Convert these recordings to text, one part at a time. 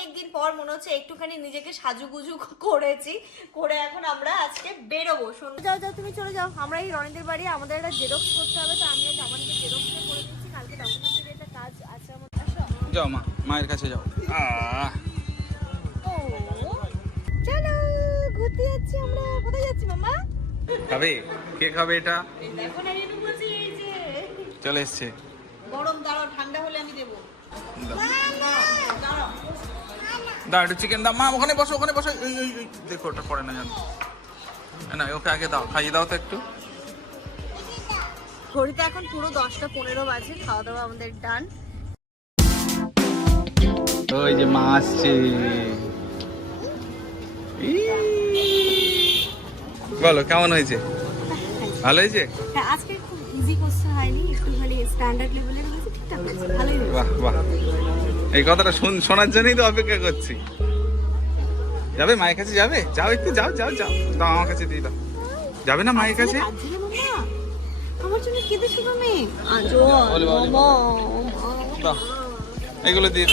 অনেক দিন পর মনে হচ্ছে একটুখানি নিজেকে সাজুগুজু করেছি করে এখন আমরা আজকে বেরোবো। যাও যাও তুমি চলে যাও। আমরা এই রনিদের বাড়ি আমাদের একটা জেরক্স করতে হবে তো আমি জামানকে জেরক্সটা করে দিচ্ছি। কালকে ডকুমেন্টের একটা কাজ আছে আমার। যাও মা মায়ের কাছে যাও। আহ, ও চলো ঘুরতে যাচ্ছি আমরা। কোথায় যাচ্ছি মামা? খাবে কে খাবে এটা? দেখো না রেনু বলছি এই যে। চলে এসছে। গরম দাঁড়াও ঠান্ডা হলে আমি দেবো। দাঁড়াও। দাও একটু চিকেন দাও। মা ওখানে বসো ওখানে বসো। এই, এই, এই, দেখো ওটা পড়ে না জানো। না ওকে আগে দাও খাইয়ে দাও তো একটু। ঘড়িতে এখন পুরো দশটা পনেরো বাজে খাওয়া দাওয়া আমাদের ডান ওই যে মা আসছে। বলো কেমন হয়েছে? ভালো হয়েছে? হ্যাঁ আজকে খুব ইজি কোশ্চেন হয়নি। একটুখানি স্ট্যান্ডার্ড লেভেলের হয়েছে ঠিকঠাক হয়েছে ভালোই হয়েছে। বাহ বাহ। এই কথাটা শুন- শোনার জন্যই তো অপেক্ষা করছি। যাবে মায়ের কাছে? যাবে? যাও একটু যাও যাও যাও। দাও আমার কাছে দিয়ে দাও। যাবে না মায়ের কাছে? আমার জন্য এগুলো দিয়ে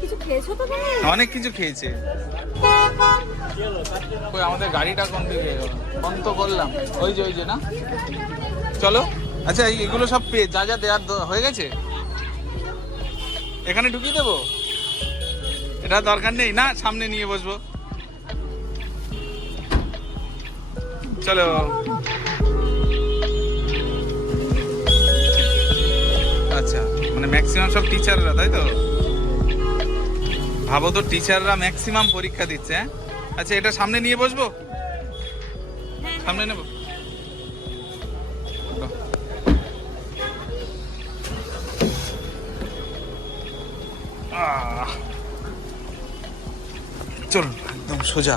কিছু খেয়েছো তো অনেক কিছু খেয়েছে। ওই আমাদের গাড়িটা কোন দিকে বন্ধ তো করলাম। ওই যে ওই যে না? চলো। আচ্ছা এই- এগুলো সব পেয়ে যা যা দেওয়ার হয়ে গেছে? এখানে ঢুকিয়ে দেবো? এটা দরকার নেই। না, সামনে নিয়ে বসবো। চলো। আচ্ছা মানে ম্যাক্সিমাম সব টিচাররা তাই তো? ভাবো তো টিচাররা ম্যাক্সিমাম পরীক্ষা দিচ্ছে হ্যাঁ? আচ্ছা এটা সামনে নিয়ে বসবো? সামনে নেব। চলুন একদম সোজা।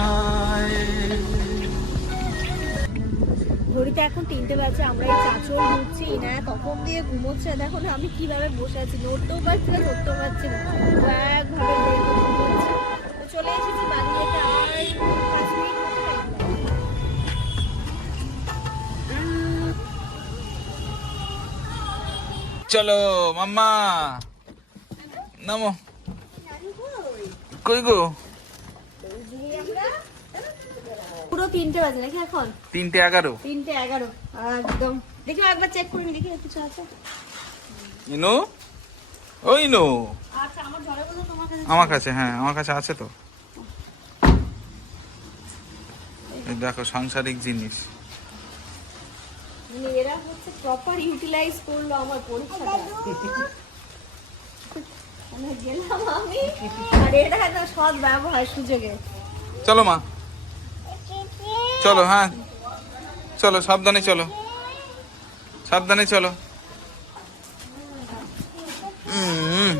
ঘড়িতে এখন তিনটে বাজে আমরা এই চাচল ঘুরছি না তখন দিয়ে ঘুমোচ্ছে। দেখো না আমি কীভাবে বসে আছি নড়তেও পারছি না ধরতেও পারছি না। একভাবে চলে এসেছি বাড়ি যেতে পাঁচ মিনিট। চলো মাম্মা। নামো। কই গো? পুরো তিনটে বাজে নাকি এখন? তিনটে এগারো। তিনটে এগারো একদম। দেখি একবার চেক করে দেখি কিছু আছে। ইনু? ও ইনু? আচ্ছা আমার কাছে আমার কাছে হ্যাঁ আমার কাছে আছে তো। দেখো সাংসারিক জিনিস। মানে এরা হচ্ছে প্রপার ইউটিলাইজ করল আমার পরীক্ষাটা। মানে গেলাম আমি। আর এটা একটা সৎ ব্যবহার সুযোগে। চলো মা। চলো হ্যাঁ। চলো, সাবধানে চলো। সাবধানে চলো।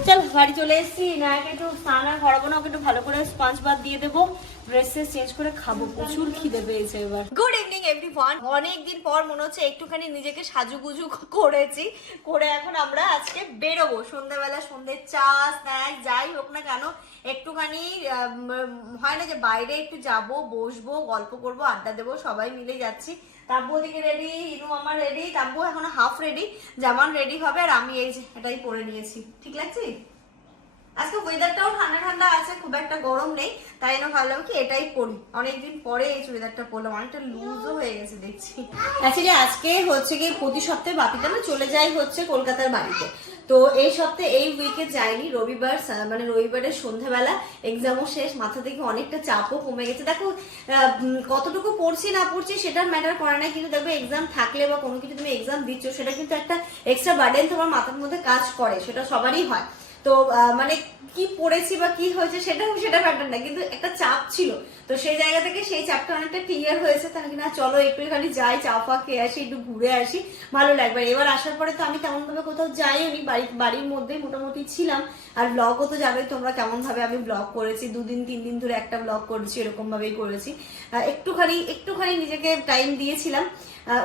চল, বাড়ি চলে এসেছি। না একটু স্নান আর করাবো না ওকে একটু ভালো করে স্পঞ্জ বাদ দিয়ে দেবো। ড্রেস চেঞ্জ করে খাব, প্রচুর খিদে পেয়েছে এবার। গুড ইভিনিং এভরিওয়ান অনেক দিন পর মনে হচ্ছে একটুখানি নিজেকে সাজুগুজু করেছি, করে এখন আমরা আজকে বেরোবো। সন্ধ্যাবেলা সন্ধ্যে চা স্ন্যাক যাই হোক না কেন, একটুখানি হয় না যে বাইরে একটু যাব, বসবো, গল্প করব, আড্ডা দেবো, সবাই মিলে যাচ্ছি। তাব্বু ওদিকে রেডি ইনু আমার রেডি তাব্বু এখন হাফ রেডি জামান রেডি হবে, আর আমি এই এটাই পরে নিয়েছি। ঠিক লাগছে? আজকে ওয়েদারটাও ঠান্ডা ঠান্ডা আছে, খুব একটা গরম নেই, তাই জন্য ভাবলাম কি এটাই পরি। অনেকদিন পরে এই চুড়িদারটা পরলাম, অনেকটা লুজও হয়ে গেছে দেখছি। অ্যাকচুয়ালি আজকে হচ্ছে কি প্রতি সপ্তাহে বাপিটা না চলে যাই হচ্ছে কলকাতার বাড়িতে। তো এই সপ্তাহে এই উইকে যাইনি, রবিবার মানে রবিবারের সন্ধ্যাবেলা এক্সামও শেষ, মাথা থেকে অনেকটা চাপও কমে গেছে। দেখো কতটুকু পড়ছি না পড়ছি সেটার ম্যাটার করে না, কিন্তু দেখবে এক্সাম থাকলে বা কোনো কিছু তুমি এক্সাম দিচ্ছ, সেটা কিন্তু একটা এক্সট্রা বার্ডেন তোমার মাথার মধ্যে কাজ করে, সেটা সবারই হয়। তো মানে কি পড়েছি বা কি হয়েছে সেটা সেটা ব্যাপার না, কিন্তু একটা চাপ ছিল। তো সেই জায়গা থেকে সেই চাপটা অনেকটা ক্লিয়ার হয়েছে, তাহলে না, চলো একটুখানি যাই, চা ফা খেয়ে আসি, একটু ঘুরে আসি, ভালো লাগবে। এবার আসার পরে তো আমি তেমন ভাবে কোথাও যাইও নি বাড়ি, বাড়ির মধ্যেই মোটামুটি ছিলাম। আর ব্লগও তো যাবে, তোমরা কেমন ভাবে আমি ব্লগ করেছি, দুদিন, তিন দিন ধরে একটা ব্লগ করেছি এরকম ভাবেই করেছি একটুখানি একটুখানি নিজেকে টাইম দিয়েছিলাম।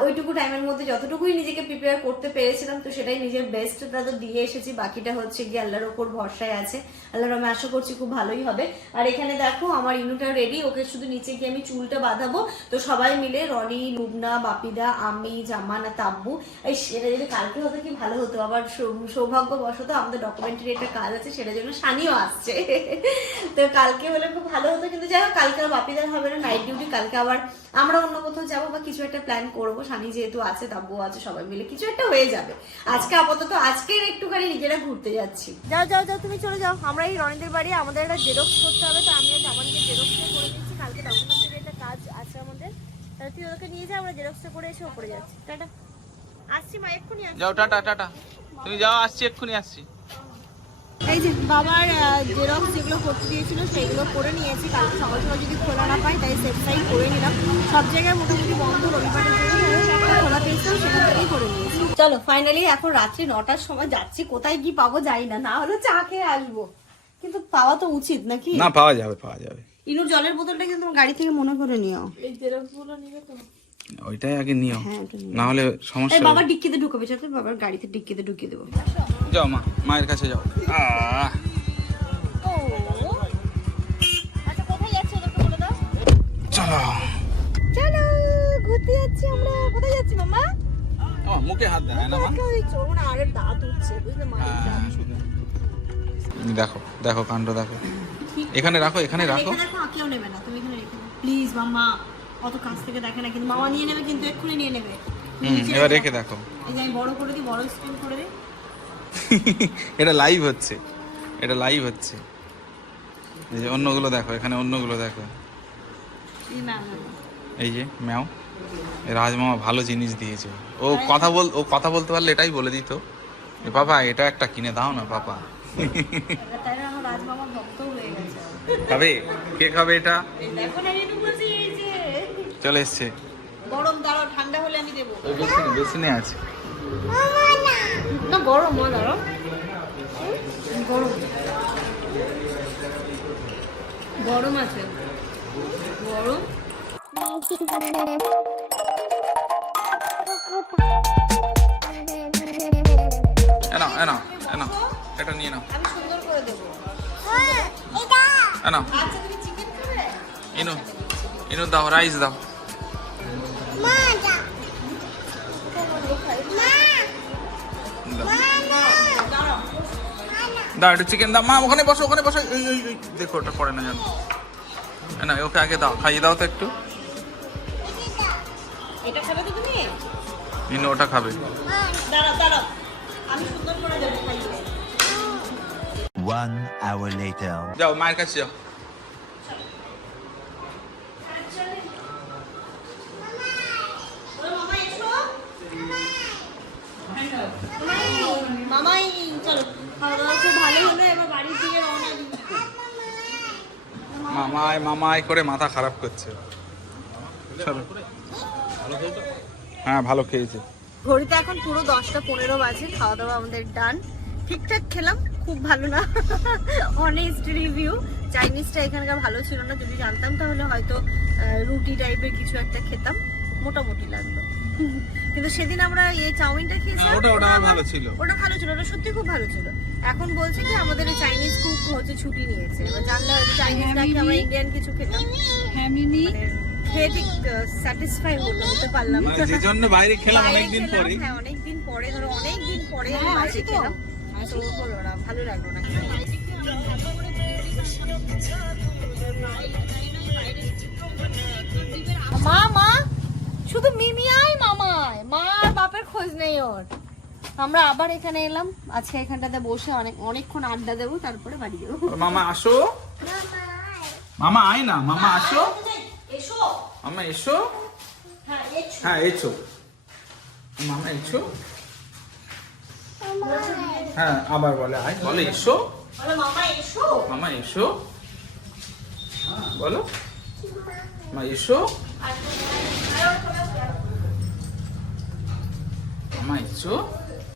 ওইটুকু টাইমের মধ্যে যতটুকুই নিজেকে প্রিপেয়ার করতে পেরেছিলাম, তো সেটাই নিজের বেস্টটা তো দিয়ে এসেছি, বাকিটা হচ্ছে গিয়ে আল্লাহর ওপর ভরসায় আছে। আল্লাহর আমি আশা করছি খুব ভালোই হবে। আর এখানে দেখো, আমার ইনুটা রেডি ওকে শুধু নিচে গিয়ে আমি চুলটা বাঁধাবো। তো সবাই মিলে রনি, লুবনা, বাপিদা, আমি, জামানা তাব্বু। এই সেটা যদি কালকে হতো কি ভালো হতো? আবার সৌভাগ্যবশত আমাদের ডকুমেন্টারি একটা কাজ আছে, সেটার জন্য সানিও আসছে। তো কালকে হলে খুব ভালো হতো, কিন্তু যাই হোক, কালকে আর বাপিদার হবে না নাইট ডিউটি কালকে আবার আমরা অন্য কোথাও যাব বা কিছু একটা প্ল্যান করব। সানি যেহেতু আছে, তাব্বু আছে, সবাই মিলে কিছু একটা হয়ে যাবে। আজকে আপাতত আজকের একটুখানি নিজেরা ঘুরতে যাচ্ছি। যাও যাও যাও, তুমি চলে যাও। আমরা এই রনিদের বাড়ি আমাদের একটা জেরক্স করতে হবে তো আমি জামানকে জেরক্সটা করে দিচ্ছি। কালকে ডকুমেন্টারি একটা কাজ আছে আমাদের। তাহলে তুই ওদেরকে নিয়ে যা আমরা জেরক্সটা করে এসে ওপরে যাচ্ছি। টাটা। আসছি মা এক্ষুনি আসছি। যাও টাটা টাটা। তুমি যাও আসছি এক্ষুনি আসছি। এই যে বাবার জেরক্স যেগুলো করতে দিয়েছিল সেইগুলো করে নিয়েছি। কালকে সকাল সকাল যদি খোলা না পাই তাই সাইড করে নিলাম। সব জায়গায় মোটামুটি বন্ধ রবিবারের জন্য। খোলা পেয়েছিলাম সেখান থেকেই করে নিয়েছি চলো ফাইনালি এখন রাত্রি নটার সময় যাচ্ছি। কোথায় কি পাবো যাই না না হলে চা খেয়ে আসব। কিন্তু পাওয়া তো উচিত নাকি? না পাওয়া যাবে পাওয়া যাবে। ইনুর জলের বোতলটা কিন্তু গাড়ি থেকে মনে করে নিও। ওইটাই আগে নিও। হ্যাঁ নিও। না হলে সমস্যা বাবার হবে। ডিক্কিতে ঢুকাবে যাতে বাবার গাড়িতে ডিক্কিতে ঢুকিয়ে দেবো। যাও মা মায়ের কাছে যাও। আহ, আচ্ছা চলো। আমার মুখে হাত দেয় না মা মায়ের দাঁত। দেখো দেখো কাণ্ড দেখো। এখানে রাখো এখানে রাখো। দেখো কেউ নেবে না তুমি এখানে রেখে প্লিজ মামা অত কাছ থেকে দেখে না কিন্তু মামা নিয়ে নেবে কিন্তু এক্ষুনি নিয়ে নেবে। হুম এবার রেখে দেখো। এই যে আমি বড় করে দিই বড় স্ক্রিন করে দিই। এটা লাইভ হচ্ছে। এটা লাইভ হচ্ছে। এই যে অন্যগুলো দেখো এখানে অন্যগুলো দেখো। এই যে ম্যাও। রাজমামা ভালো জিনিস দিয়েছে। ও কথা বল, ও কথা বলতে পারলে এটাই বলে দিত। পাপা এটা একটা কিনে দাও না গেছে খাবে? কে খাবে এটা? চলে এসছে। গরম দাঁড়াও ঠান্ডা হলে আমি দেবো বেসিনে বেসিনে আছে। না, গরম গরম। গরম আছে। গরম। এনাও এনাও এনাও এটা নিয়ে নাও। আমি সুন্দর করে দেবো। এনাও আচ্ছা তুমি চিকেন খাবে? ইনু ইনু দাও রাইস দাও। দাও। দাও একটু চিকেন দাও। মা ওখানে বসো ওখানে বসো। দেখো ওটা পড়ে না জানো না ওকে আগে দাও খাইয়ে দাও তো একটু। ইনু ওটা খাবে। দাঁড়াও দাঁড়াও। আমি সুন্দর করে দেবো খাইয়ে One hour later. যাও মায়ের কাছে যাও। মামাই মামাই চলো খাওয়া দাওয়া খুব ভালো হলো এবার বাড়ির দিকে রওনা মামাই মামাই করে মাথা খারাপ করছে। চলো। হ্যাঁ ভালো খেয়েছে। ঘড়িতে এখন পুরো দশটা পনেরো বাজে খাওয়া দাওয়া আমাদের ডান ঠিকঠাক খেলাম খুব ভালো না। অনেস্ট রিভিউ চাইনিজটা এখানকার ভালো ছিল না যদি জানতাম তাহলে হয়তো রুটি টাইপের কিছু একটা খেতাম মোটামুটি লাগল। কিন্তু সেদিন আমরা এই চাউমিনটা খেয়েছিলাম ওটা ওটা ভালো ছিল। ওটা ভালো ছিল ওটা সত্যি খুব ভালো ছিল। এখন বলছে যে আমাদের এই চাইনিজ কুক হচ্ছে ছুটি নিয়েছে। এবার জানলে হয়তো চাইনিজ না আমরা ইন্ডিয়ান কিছু খেতাম। হ্যাঁ মিমি। মানে খেয়ে ঠিক স্যাটিসফাই হলো হতে পারলাম। না। মানে যে জন্য বাইরে খেলাম বাইরে অনেকদিন খেলাম, পরে হ্যাঁ অনেকদিন পরে ধরো অনেকদিন পরে হ্যাঁ, বাইরে। খেলাম। তো হলো না ভালো লাগল না। মা মা শুধু মিমি আয় মামা আয় মা আর বাপের খোঁজ নেই ওর। আমরা আবার এখানে এলাম। আজকে এখানটাতে বসে অনেক অনেকক্ষণ আড্ডা দেবো তারপরে বাড়ি যাব। মামা আসো। মামা আয় না মামা আসো। মামা এসো। হ্যাঁ হ্যাঁ এসো মামা এসো হ্যাঁ আবার বলে, আয়। বলে, এসো। মামা এসো। বলো। মা, এসো। মামা এসো।